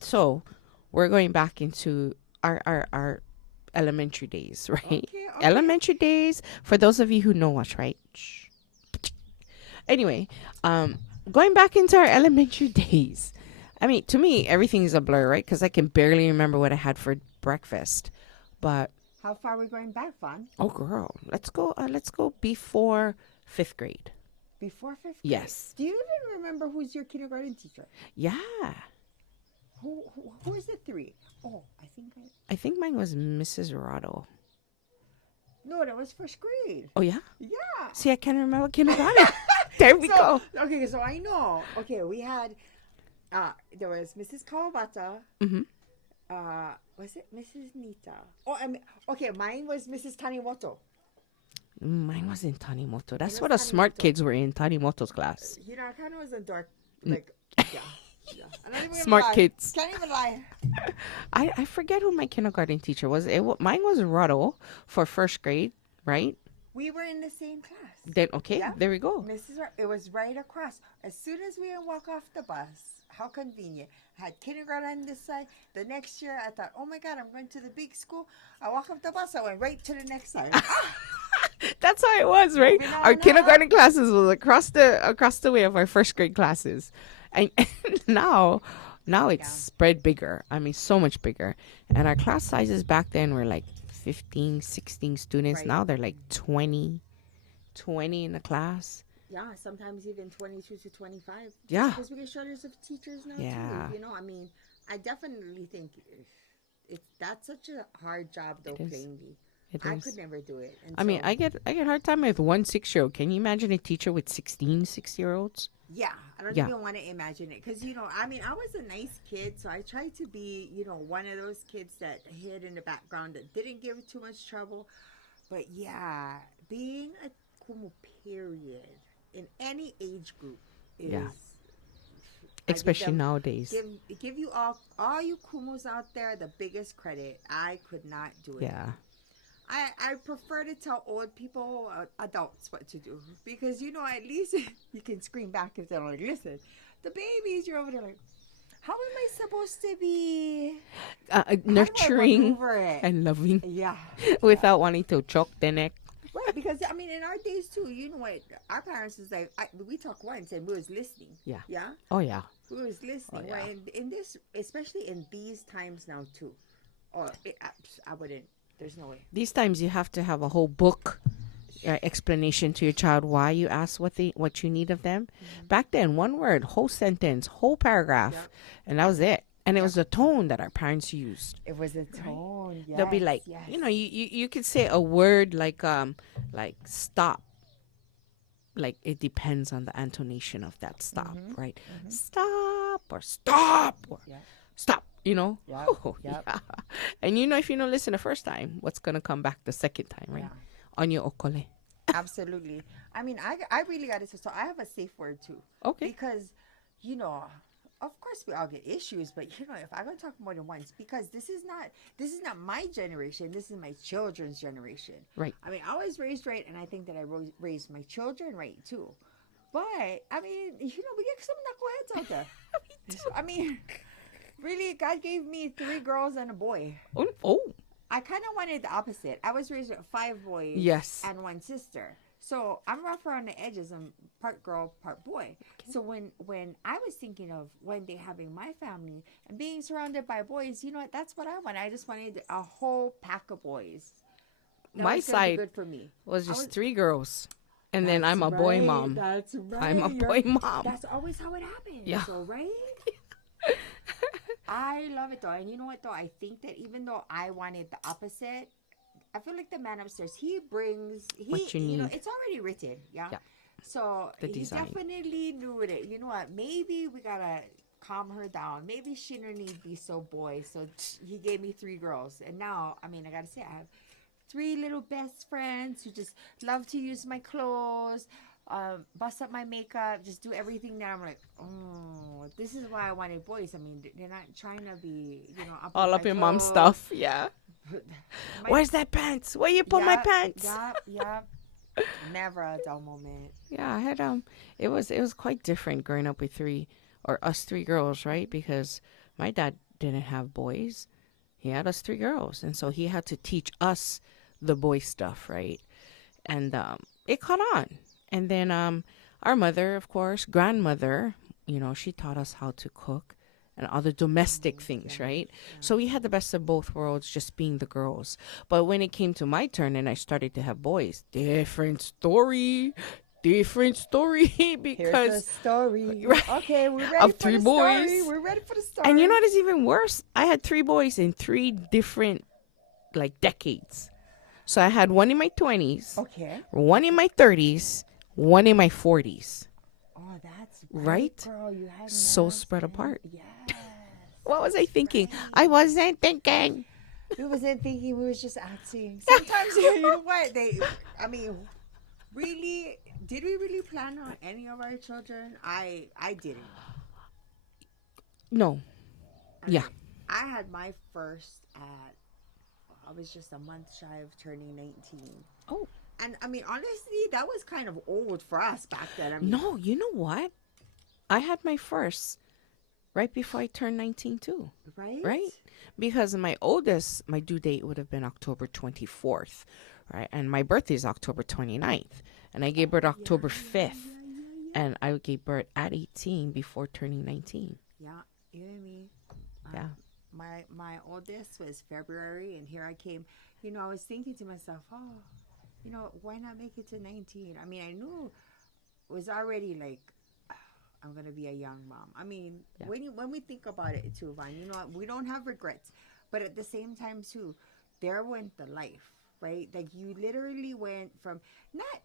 So we're going back into our elementary days, right? Okay, okay. Elementary days, for those of you who know us, right? Shh. Anyway, um, going back into our elementary days. I mean, to me, everything is a blur, right? Because I can barely remember what I had for breakfast. But How far are we going back, Vaughn? oh, girl, let's go. Let's go before fifth grade. Before fifth grade. Yes. Do you even remember who's your kindergarten teacher? Yeah. Who is the three? Oh, I think I. I think mine was Mrs. Rado. No, that was first grade. Oh yeah. Yeah. See, I can't remember kindergarten. There we So go. okay, so I know. Okay, we had there was Mrs. Kawabata. Mm-hmm. Was it Mrs. Nita? Oh, I mean, okay, mine was Mrs. Tanimoto. Mine was in Tanimoto. Mine That's was what the smart Tanimoto. kids were in Tanimoto's class. I kind of was a dark, Mm. like, yeah, yeah. I'm not even gonna Smart lie. kids. Can't even lie. I forget who my kindergarten teacher was. Mine was Rado for first grade, right? We were in the same class. Then okay, Yeah, there we go. It was right across. As soon as we walk off the bus, how convenient. I had kindergarten on this side. The next year, I thought, oh my God, I'm going to the big school. I walk off the bus, I went right to the next side. That's how it was, right? Moving Our on up. kindergarten classes was across the way of our first grade classes, and now it's Yeah, spread bigger. I mean, so much bigger. And our class sizes back then were like 15, 16 students. right. Now they're like 20 in the class. Yeah, sometimes even 22 to 25. Just Yeah, because we get shortage of teachers now, yeah, too. I mean, I definitely think that's such a hard job, though, it is. plainly. It I could is. never do it. And I mean, so, I get hard time with 1 6-year-old. Can you imagine a teacher with 16 6 year olds? yeah, I don't Yeah, even want to imagine it. Because, I mean, I was a nice kid, so I tried to be, one of those kids that hid in the background that didn't give too much trouble. But yeah, being a Kumu period in any age group is, yeah. I give Especially them, nowadays. give you all you Kumus out there the biggest credit. I could not do it. Yeah. I prefer to tell old people, adults, what to do because at least you can scream back if they don't like, listen. The babies, you're over there like, how am I supposed to be? How do I Nurturing maneuver it? and loving Yeah, yeah. without wanting to choke the neck. Right, because I mean, in our days too, you know what? Our parents was like, we talked once and we was listening. Yeah. Yeah, Oh yeah. we was Oh listening. yeah. Right, and in this, especially in these times now too. Or I wouldn't. There's no way. These times you have to have a whole book explanation to your child why you ask what you need of them. Mm-hmm. Back then, one word, whole sentence, whole paragraph, Yep. and that was it. And it Yep. was the tone that our parents used. It was a Right? tone. They'll be Yes. like, Yes. you could say a word like stop. Like it depends on the intonation of that stop, Mm-hmm. right? Mm-hmm. Stop or stop or Yeah. stop. You know, Yep. oh Yep. yeah. And if you don't listen the first time, what's gonna come back the second time, right? Yeah. On your okole. Absolutely. I mean, I really got it. So I have a safe word too, Okay. because, you know, of course we all get issues, but if I'm gonna talk more than once, because this is not my generation. This is my children's generation. Right. I mean, I was raised right, and I think that I raised my children right too. But I mean, we get some knuckleheads out there. I mean, really, God gave me 3 girls and a boy. Oh. I kind of wanted the opposite. I was raised with 5 boys Yes. and 1 sister. So I'm rough around the edges. I'm part girl, part boy. Okay. So when I was thinking of one day having my family and being surrounded by boys, that's what I wanted. I just wanted a whole pack of boys. That My was gonna be side good for me. was I just 3 girls, and then That's I'm a boy right. mom. That's right. I'm a boy mom. That's always how it happens. Yeah. So right. I love it though, and you know what though? I think that even though I wanted the opposite, I feel like the man upstairs What you need. it's already written, yeah. Yeah. So The he design. definitely knew it. You know what? Maybe we gotta calm her down. Maybe she don't need to be so boy. So he gave me 3 girls, and now I mean I gotta say I have 3 little best friends who just love to use my clothes, bust up my makeup, just do everything that I'm like, oh, this is why I wanted boys. I mean, they're not trying to be, up All in up my in mom's clothes. stuff. Yeah. My, Where's that pants? Where you put my yeah, pants? yeah, yeah. Never a dull moment. Yeah, I had. It was quite different growing up with 3 or us 3 girls, right? Because My dad didn't have boys. He had us three girls. And so he had to teach us the boy stuff, right? And it caught on. And then our mother, of course, grandmother, she taught us how to cook and other domestic things, right? So we had the best of both worlds, just being the girls. But when it came to my turn and I started to have boys, different story. Different story Here's the because story. Right. Okay, we're ready Of for three the story. boys. We're ready for the story. and you know what is even worse? I had three boys in three different like decades. So I had one in my 20s, Okay. one in my 30s, one in my 40s. Oh, that's Right? girl. You had So nerves spread then. apart. Yes. What was I thinking? I wasn't thinking. We wasn't thinking. We was just acting. Sometimes, you know what? Really, did we really plan on any of our children? I didn't. No. I Yeah. mean, I had my first I was just a month shy of turning 19. Oh. And honestly, that was kind of old for us back then. No, you know what? I had my first right before I turned 19 too. Right? Right? Because my oldest, my due date would have been October 24th, right? And my birthday is October 29th. And I gave birth October 5th. And I gave birth at 18 before turning 19. Yeah, you and me. Yeah. My oldest was February, and here I came. I was thinking to myself, why not make it to 19? I knew it was already like, I'm gonna be a young mom. Yeah. When we think about it too, Vine, we don't have regrets, but at the same time too, there went the life, right? Like you literally went from not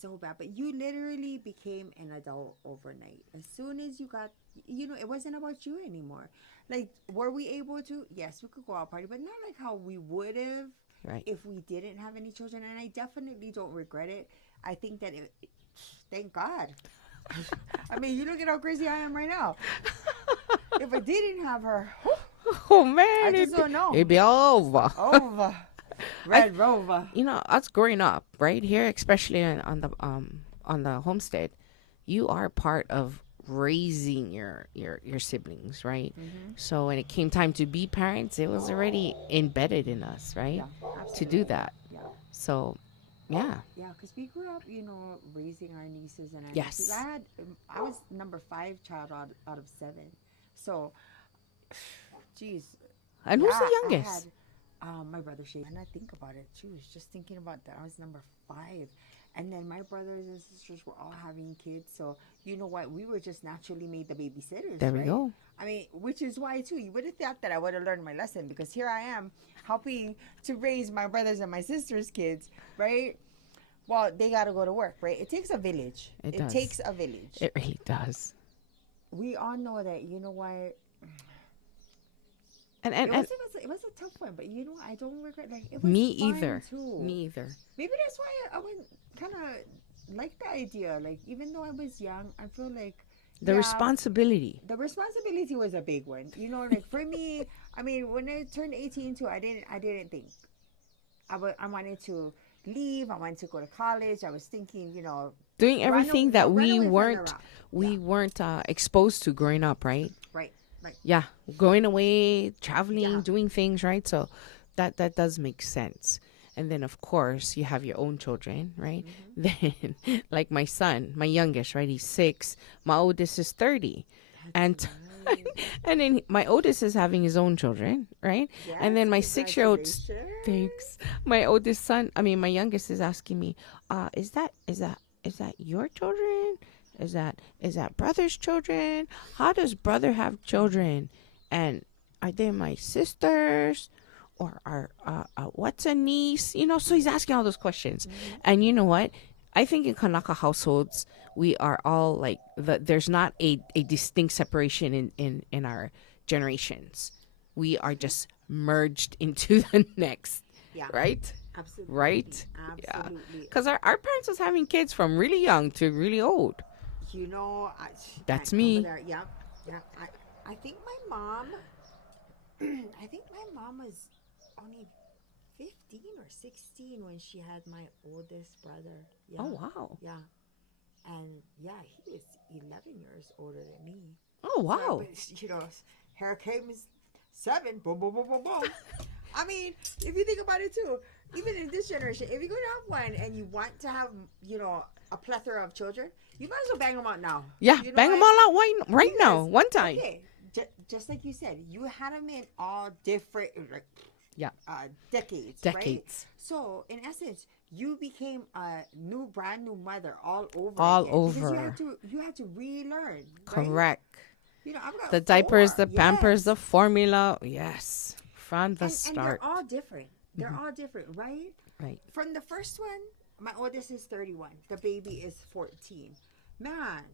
so bad, but you literally became an adult overnight. As soon as you got, it wasn't about you anymore. Like, were we able to? Yes, we could go out party, but not like how we would have Right. if we didn't have any children. And I definitely don't regret it. I think that thank God. You look at how crazy I am right now. If I didn't have her, Oh man, I just don't know. It'd be all over. Over. Red Rover. Us growing up right here, especially on the homestead, you are part of raising your siblings, right? Mm-hmm. So when it came time to be parents, it was already embedded in us, right? Yeah, To absolutely. do that. Yeah. So, yeah. Yeah, because we grew up, raising our nieces and our Yes. nephews. I was number 5 child out of 7. So, geez. And who's the I youngest? had my brother Shay. And I think about it too. It's just thinking about that. I was number 5. And then my brothers and sisters were all having kids. So, you know what? We were just naturally made the babysitters. There we right? go. Which is why too, you would have thought that I would have learned my lesson, because here I am helping to raise my brothers and my sisters' kids, right? Well, they got to go to work, right? It takes a village. It It does. takes a village. It really does. We all know that, you know what? And It was a tough one, but you know what? I don't regret. Like, it was me fun either. too. Me either. Maybe that's why I would kind of like the idea. Like, even though I was young, I feel like The yeah, responsibility. the responsibility was a big one. Like for me, when I turned 18 too, I didn't think. I wanted to leave. I wanted to go to college. I was thinking, Doing run everything a- that run we away from the weren't rock. we weren't exposed to growing up, right? Right. Yeah, going away, traveling, Yeah. doing things, right? So that does make sense. And then of course you have your own children, right? Mm-hmm. Then like my son, my youngest, right? He's 6. My oldest is 30. And Right. and then my oldest is having his own children, right? And then my Yes, 6-year-old congratulations. thanks. My oldest son, my youngest is asking me, is that your children? Is that brother's children? How does brother have children? And are they my sisters? Or are what's a niece? So he's asking all those questions. And you know what? I think in Kanaka households, we are all like there's not a distinct separation in our generations. We are just merged into the next, Yeah. right? Absolutely. Right? Yeah. Absolutely. Because our parents was having kids from really young to really old. That's can't me. remember that. Yeah. Yeah. I think my mom. I think my mom was only 15 or 16 when she had my oldest brother. Yeah. Oh, wow. Yeah. And yeah, he was 11 years older than me. Oh, wow. So, but, Here came 7. Boom, boom, boom, boom, boom. I mean, if you think about it too, even in this generation, if you're going to have one and you want to have, a plethora of children, you might as well bang them out now. Yeah, You know bang them all out right now, one time. Okay, just like you said, you had them in all different Yeah. decades. Right? So, in essence, you became a brand new mother all over again. Because you had to relearn. Correct. Right? I've got The diapers, 4. the pampers, the formula. Yes. From the And start. they're all different. They're all different, right? Right. From the first one, my oldest is 31. The baby is 14. Man,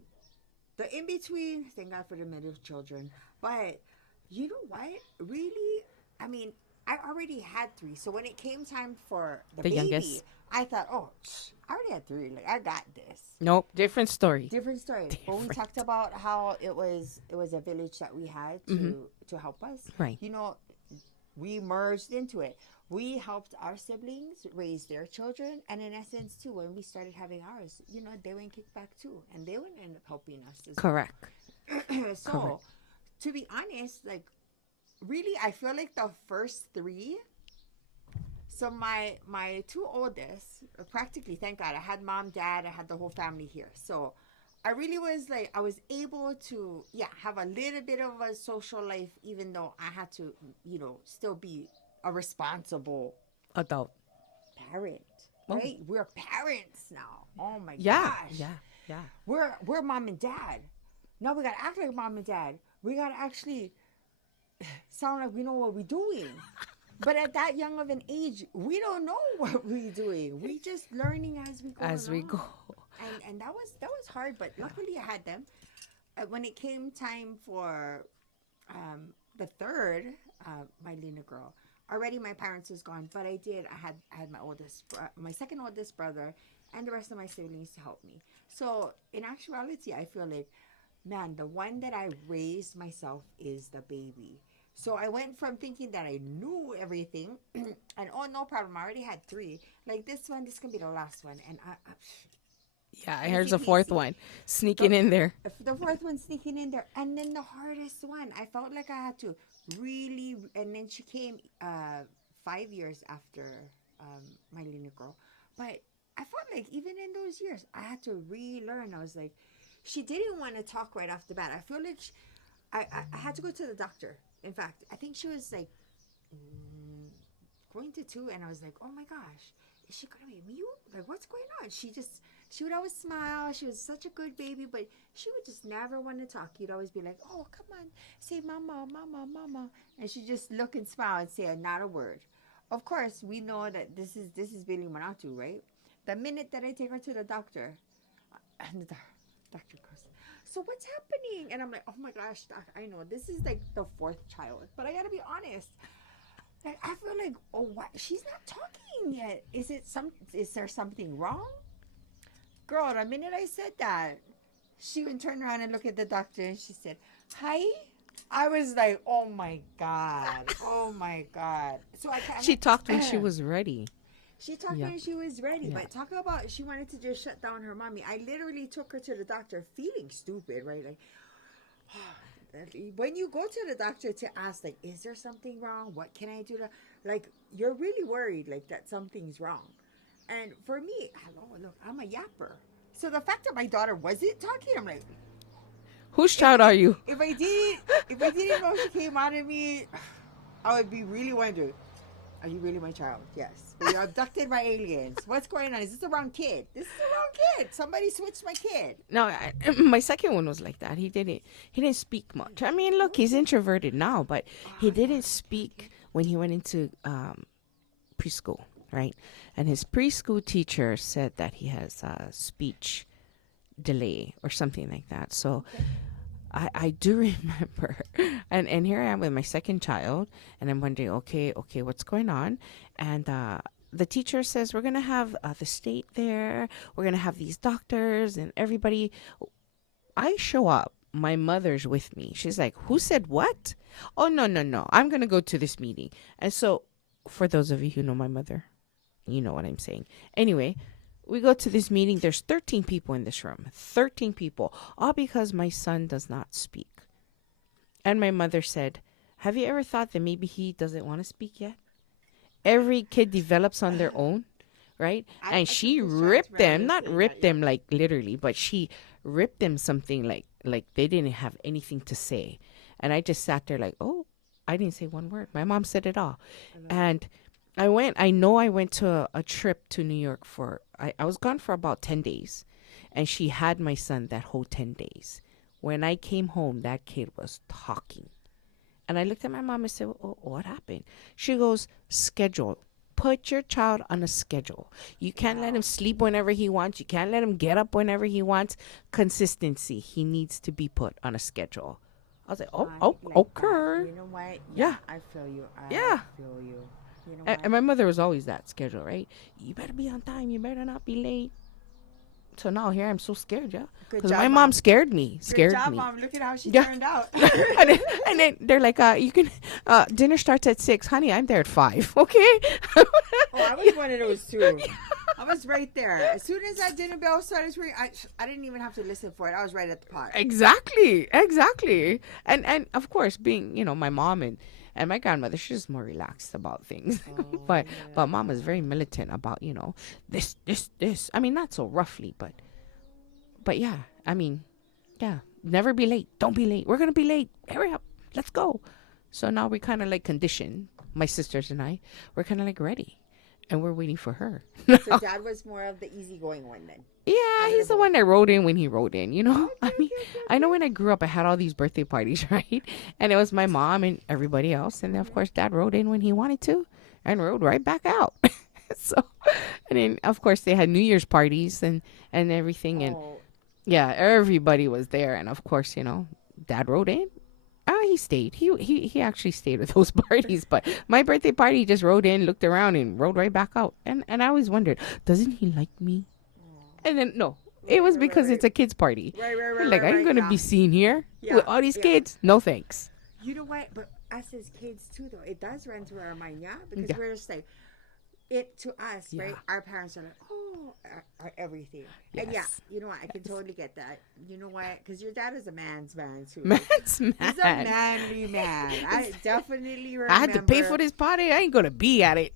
the in between, thank God for the middle children. But you know what? Really, I mean, I already had 3. So when it came time for the baby, youngest. I thought, oh, I already had 3. Like, I got this. Nope. Different story. Different story. But we talked about how it was a village that we had to help us. Right. We merged into it. We helped our siblings raise their children, and in essence too, when we started having ours, they went kickback too, and they would end up helping us as Correct. well. So, to be honest, like, really, I feel like the first 3. So my 2 oldest, practically, thank God, I had mom, dad, I had the whole family here. So I really was like, I was able to, have a little bit of a social life, even though I had to, still be a responsible Adult. parent, right? We're parents now. Oh my Yeah. gosh. Yeah. We're mom and dad. Now we gotta act like mom and dad. We gotta actually sound like we know what we're doing. But at that young of an age, we don't know what we're doing. We just learning as we go. As we along. go. And that was hard, but luckily I had them. When it came time for the third, my Lena girl, already my parents was gone, but I had my second oldest brother and the rest of my siblings to help me. So in actuality, I feel like, man, the one that I raised myself is the baby. So I went from thinking that I knew everything, and oh, no problem, I already had 3. Like this can be the last one, and Yeah, here's a 4th one sneaking in there. The 4th one sneaking in there, and then the hardest one, I felt like I had to really, and then she came 5 years after my little girl, but I felt like even in those years, I had to relearn. I was like, she didn't want to talk right off the bat. I feel like I had to go to the doctor. In fact, I think she was like going to 2, and I was like, oh my gosh, is she gonna be mute? Like, what's going on? She would always smile. She was such a good baby, but she would just never want to talk. You'd always be like, oh, come on, say mama, mama, mama. And she'd just look and smile and say not a word. Of course, we know that this is Billy Manatu, right? The minute that I take her to the doctor, and the doctor goes, so what's happening? And I'm like, oh my gosh, doc, I know this is like the 4th child, but I gotta be honest. Like, I feel like, oh, what? She's not talking yet. Is there something wrong? Girl, the minute I said that, she would turn around and look at the doctor, and she said, hi. I was like, oh my God. Oh my God. So She talked when she was ready. She talked when she was ready, but talk about she wanted to just shut down her mommy. I literally took her to the doctor feeling stupid, right? Like, when you go to the doctor to ask, like, is there something wrong? What can I do to, like, you're really worried, like, that something's wrong. And for me, look, I'm a yapper. So the fact that my daughter wasn't talking, I'm like, whose child are you? If I didn't know she came out of me, I would be really wondering, are you really my child? Yes. Were you abducted by aliens? What's going on? Is this the wrong kid? This is the wrong kid. Somebody switched my kid. No, my second one was like that. He didn't speak much. I mean, look, he's introverted now, but he didn't speak when he went into preschool, right? And his preschool teacher said that he has speech delay or something like that. So I do remember, and here I am with my second child, and I'm wondering, okay, what's going on? And the teacher says, we're going to have the state there. We're going to have these doctors and everybody. I show up. My mother's with me. She's like, who said what? Oh, no. I'm going to go to this meeting. And so for those of you who know my mother, you know what I'm saying. Anyway, we go to this meeting. There's 13 people in this room. 13 people. All because my son does not speak. And my mother said, have you ever thought that maybe he doesn't want to speak yet? Every kid develops on their own, right? And she ripped them, not ripped them like literally, but she ripped them something like they didn't have anything to say. And I just sat there like, oh, I didn't say one word. My mom said it all. And I went to a trip to New York I was gone for about 10 days. And she had my son that whole 10 days. When I came home, that kid was talking. And I looked at my mom and said, oh, what happened? She goes, schedule. Put your child on a schedule. You can't let him sleep whenever he wants. You can't let him get up whenever he wants. Consistency. He needs to be put on a schedule. I was like, okay. You know what? Yeah. I feel you. Yeah. Feel you. You know And my mother was always that schedule, right? You better be on time. You better not be late. So now here I'm so scared, yeah. Because my mom scared me. Good job, me. Mom. Look at how she turned out. and then they're like, you can, dinner starts at 6. Honey, I'm there at 5. Okay. Oh, I was one of those too. I was right there. As soon as that dinner bell started ringing, I didn't even have to listen for it. I was right at the pot. Exactly. And of course, being, my mom and my grandmother, she's just more relaxed about things. But mom was very militant about, this. I mean, not so roughly, but yeah, I mean, yeah, never be late. Don't be late. We're going to be late. Hurry up. Let's go. So now we kind of like conditioned, my sisters and I, we're kind of like ready. And we're waiting for her. So Dad was more of the easygoing one then? Yeah, he's the one that wrote in when he wrote in, I mean, I know when I grew up, I had all these birthday parties, right? And it was my mom and everybody else. And then, of course, Dad wrote in when he wanted to and wrote right back out. So, and then, of course, they had New Year's parties and everything. And yeah, everybody was there. And, of course, Dad wrote in. He stayed. He actually stayed at those parties. But my birthday party, he just rode in, looked around, and rode right back out. And I always wondered, doesn't he like me? And then, no. It was because it's a kid's party. Right. Like, I'm going to be seen here with all these kids? No, thanks. You know what? But us as kids, too, though, it does run through our mind, yeah? Because we're just like, it to us, right? Our parents are like, our everything. Yes. And yeah, you know what? I can totally get that. You know what? Because your dad is a man's man, too. Man's man. He's a manly man. I definitely remember. I had to pay for this party. I ain't going to be at it.